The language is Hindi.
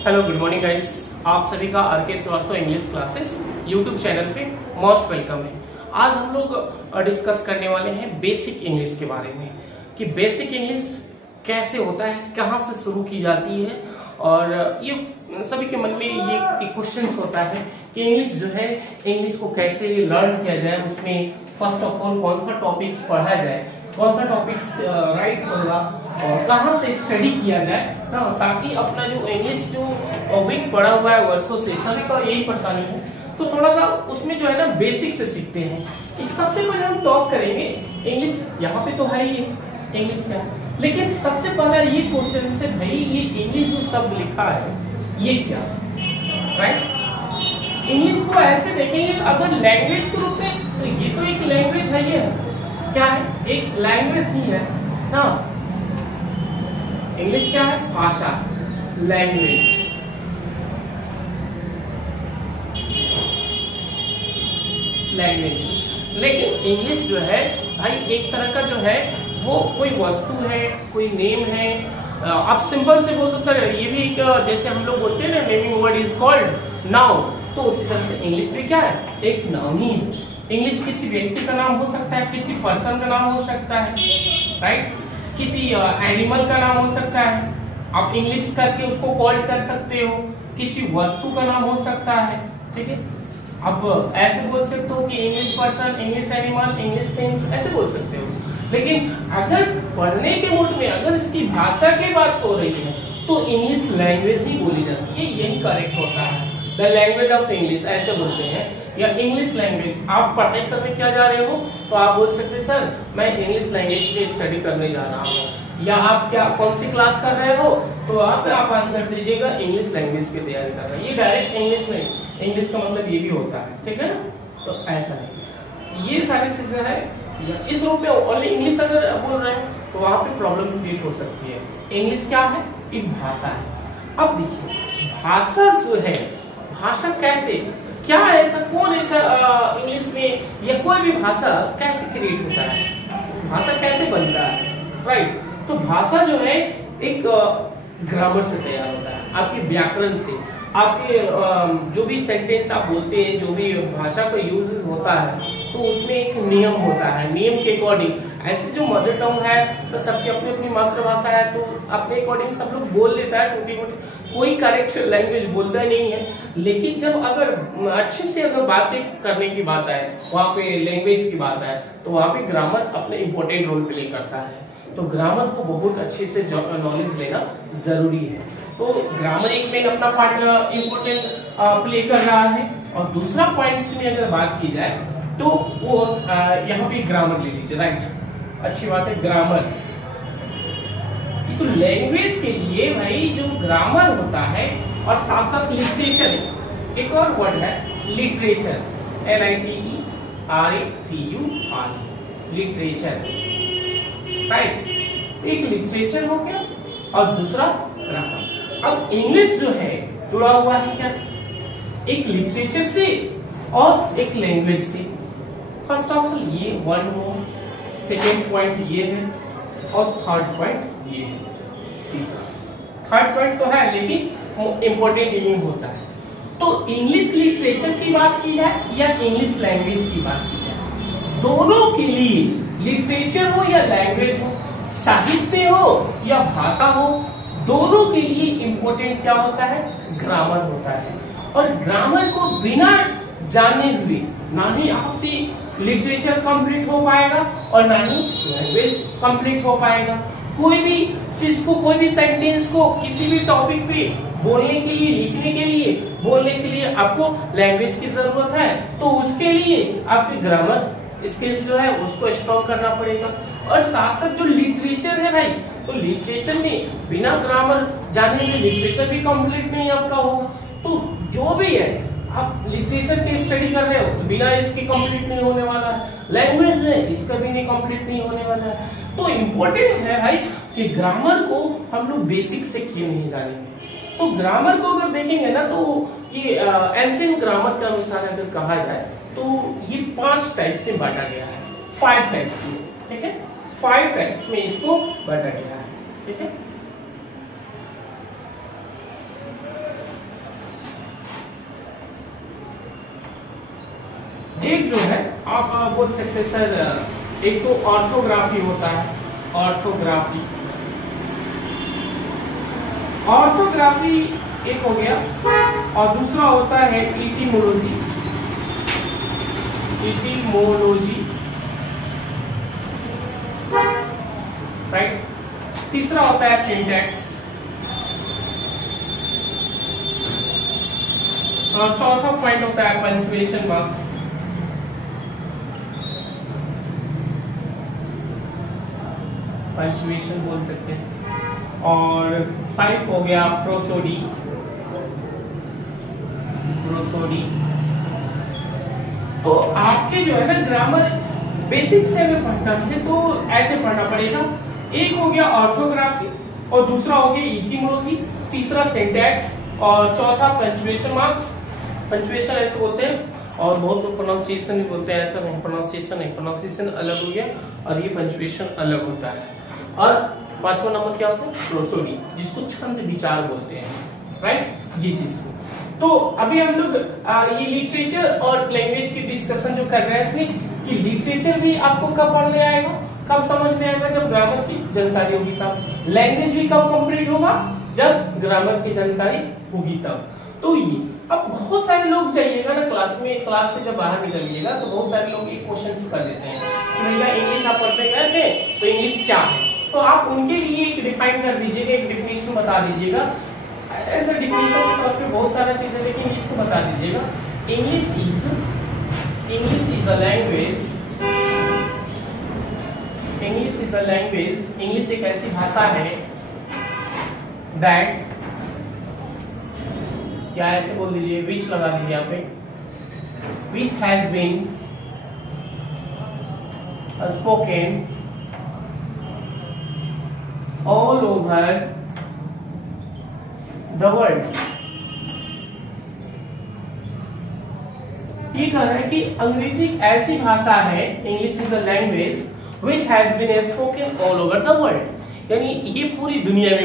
हेलो गुड मॉर्निंग गाइस, आप सभी का RK Srivastava English classes YouTube channel पे मोस्ट वेलकम है। आज हम लोग डिस्कस करने वाले हैं बेसिक इंग्लिश के बारे में कि बेसिक इंग्लिश कैसे होता है, कहाँ से शुरू की जाती है। और ये सभी के मन में ये क्वेश्चन होता है कि इंग्लिश जो है, इंग्लिश को कैसे लर्न किया जाए, उसमें फर्स्ट ऑफ ऑल कौन सा टॉपिक्स पढ़ा जाए, कौन सा टॉपिक्स राइट होगा और कहाँ से स्टडी किया जाए ना, ताकि अपना जो इंग्लिश जो वीक पड़ा हुआ है वर्षों से, सभी का यही परेशानी है। तो थोड़ा सा उसमें जो है ना बेसिक से सीखते हैं। इस सबसे पहले हम टॉक करेंगे इंग्लिश। यहाँ पे तो है ही इंग्लिश का, लेकिन सबसे पहला ये क्वेश्चन से भाई ये इंग्लिश जो शब्द लिखा है ये क्या, राइट। इंग्लिश को ऐसे देखेंगे अगर लैंग्वेज के रूप में, तो ये तो एक लैंग्वेज है, ये क्या है, एक लैंग्वेज ही है ना। इंग्लिश क्या है, भाषा, लैंग्वेज। लैंग्वेज, लेकिन इंग्लिश जो है भाई एक तरह का जो है वो कोई वस्तु है, कोई नेम है। आप सिंपल से बोल दो सर ये भी एक, जैसे हम लोग बोलते हैं ना naming word is called noun, तो उसी तरह से इंग्लिश भी क्या है, एक नाउन ही है। इंग्लिश किसी व्यक्ति का नाम हो सकता है, किसी पर्सन का नाम हो सकता है, राइट, किसी एनिमल का नाम हो सकता है, आप इंग्लिश करके उसको कॉल कर सकते हो, किसी वस्तु का नाम हो सकता है, ठीक है। अब ऐसे बोल सकते हो कि English person, English animal, English things, ऐसे बोल सकते हो। लेकिन अगर पढ़ने के मूड में अगर इसकी भाषा की बात हो रही है तो इंग्लिश लैंग्वेज ही बोली जाती है, यही करेक्ट होता है। द लैंग्वेज ऑफ इंग्लिश ऐसे बोलते हैं, या इंग्लिश लैंग्वेज। आप पढ़ाई करने क्या जा रहे हो तो आप बोल सकते हैं सर मैं इंग्लिश लैंग्वेज पे स्टडी करने जा रहा हूँ, या आप क्या कौन सी क्लास कर रहे हो तो आप आंसर दीजिएगा इंग्लिश लैंग्वेज की तैयारी कर रहे हैं। ये डायरेक्ट इंग्लिश नहीं, इंग्लिश का मतलब ये भी होता है, ठीक है ना। तो ऐसा नहीं, ये सारी चीजें है इस रूप में। ओनली इंग्लिश अगर बोल रहे हैं तो वहां पे प्रॉब्लम क्रिएट हो सकती है। इंग्लिश क्या है, एक भाषा है। अब देखिए भाषा जो है, भाषा कैसे, क्या ऐसा, कौन ऐसा इंग्लिश में या कोई भी भाषा कैसे क्रिएट होता है, भाषा कैसे बनता है, राइट। तो भाषा जो है एक ग्रामर से तैयार होता है, आपके व्याकरण से, आपके जो भी सेंटेंस आप बोलते हैं, जो भी भाषा का यूज होता है तो उसमें एक नियम होता है, नियम के अकॉर्डिंग। ऐसे जो मदर टंग है तो सबकी अपनी अपनी मातृभाषा है, तो अपने अकॉर्डिंग सब लोग बोल लेता है, टूटी फूटी, कोई करेक्ट लैंग्वेज बोलता नहीं है। लेकिन जब अगर अच्छे से अगर बातें करने की बात आए, वहाँ पे लैंग्वेज की बात आए, तो वहाँ पे ग्रामर अपने इम्पोर्टेंट रोल प्ले करता है। तो ग्रामर को बहुत अच्छे से नॉलेज लेना जरूरी है। तो ग्रामर एक मेन अपना पार्ट इम्पोर्टेंट प्ले कर रहा है। और दूसरा पॉइंट में अगर बात की जाए तो वो यहाँ पे ग्रामर ले लीजिए, राइट, अच्छी बात है ग्रामर। तो लैंग्वेज के लिए भाई जो ग्रामर होता है और साथ साथ लिटरेचर, एक और वर्ड है लिटरेचर, LITERATUR, लिटरेचर, राइट। एक लिटरेचर हो गया और दूसरा ग्रामर। अब इंग्लिश जो है जुड़ा हुआ है क्या, एक लिटरेचर से और एक लैंग्वेज से। फर्स्ट ऑफ ऑल ये वन हो, सेकेंड पॉइंट ये है और थर्ड पॉइंट ये है, तीसरा थर्ड पॉइंट तो है लेकिन इंपॉर्टेंट मीनिंग होता है। तो इंग्लिश लिटरेचर की बात की जाए या इंग्लिश लैंग्वेज की बात की जाए, दोनों के लिए लिटरेचर हो या लैंग्वेज हो, साहित्य हो या भाषा हो, दोनों के लिए इंपॉर्टेंट क्या होता है, ग्रामर होता है। और ग्रामर को बिना जाने हुए ना ही आपसे लिटरेचर कंप्लीट हो पाएगा और ना ही लैंग्वेज कंप्लीट हो पाएगा। कोई भी चीज को, कोई भी सेंटेंस को किसी भी टॉपिक पे बोलने के लिए, लिखने के लिए, बोलने के लिए आपको लैंग्वेज की जरूरत है, तो उसके लिए आपके ग्रामर स्किल्स जो है उसको स्ट्रॉन्ग करना पड़ेगा। और साथ साथ जो लिटरेचर है भाई, तो लिटरेचर में बिना ग्रामर जाने में लिटरेचर भी कंप्लीट नहीं आपका होगा। तो जो भी है, आप लिटरेचर की स्टडी कर रहे हो तो बिना इसके कंप्लीट नहीं होने वाला है, लैंग्वेज है इसका भी नहीं कंप्लीट नहीं होने वाला है। तो इम्पोर्टेंट है भाई कि ग्रामर को हम लोग बेसिक से क्यों नहीं जानेंगे। तो ग्रामर को अगर देखेंगे ना तो ये एंशिएंट ग्रामर के अनुसार अगर कहा जाए तो ये 5 टाइप्स में बांटा गया है, 5 टाइप्स में, ठीक है, 5 टाइप्स में इसको बांटा गया है, ठीक है। एक जो है आप बोल सकते हैं सर, एक तो ऑर्थोग्राफी होता है, ऑर्थोग्राफी। ऑर्थोग्राफी एक हो गया, और दूसरा होता है इटिमोलॉजी, इटिमोलॉजी, राइट। तीसरा होता है सिंटैक्स, और चौथा पॉइंट होता है पंक्चुएशन मार्क्स। पंक्चुएशन बोल सकते हैं। और 5 हो गया प्रोसोडी, प्रोसोडी। तो आपके जो है ना ग्रामर बेसिक से अगर पढ़ना है तो ऐसे पढ़ना पड़ेगा। एक हो गया ऑर्थोग्राफी, और दूसरा हो गया इटिमोलॉजी, तीसरा सिंटैक्स, और चौथा पंक्चुएशन मार्क्स। पंक्चुएशन ऐसे बोलते हैं, और बहुत लोग प्रोनाउंसिएशन भी बोलते हैं, ऐसा नहीं, प्रोनाउंसिएशन नहीं, प्रोनाउंसिएशन अलग हो गया और ये पंक्चुएशन अलग होता है। और पांचवा नंबर क्या होता है, प्रोसोडी, जिसको छंद विचार बोलते हैं, राइट, ये चीज। तो अभी हम लोग ये लिटरेचर और लैंग्वेज की डिस्कशन जो कर रहे थे कि लिटरेचर भी आपको कब पढ़ने आएगा, कब समझ में आएगा, जब ग्रामर की जानकारी होगी तब। लैंग्वेज भी कब कंप्लीट होगा, जब ग्रामर की जानकारी होगी तब। तो ये अब बहुत सारे लोग जाइएगा ना क्लास में, क्लास से जब बाहर निकलिएगा तो बहुत सारे लोग एक क्वेश्चन कर देते हैं कि भैया इंग्लिश आप पढ़ते गए थे तो इंग्लिश क्या है। तो आप उनके लिए एक डिफाइन कर दीजिएगा, एक डिफिनेशन बता दीजिएगा। ऐसा डिफिनेशन के तौर पे बहुत सारा चीज है, लेकिन इसको बता दीजिएगा। English is a language, English is a language, English एक ऐसी भाषा है दैट, या ऐसे बोल दीजिए, विच लगा दीजिए यहाँ पे, which has been spoken all over the world. ये कह रहा है कि अंग्रेजी ऐसी भाषा है, English is a language which has been spoken all over the world, यानी ये पूरी दुनिया में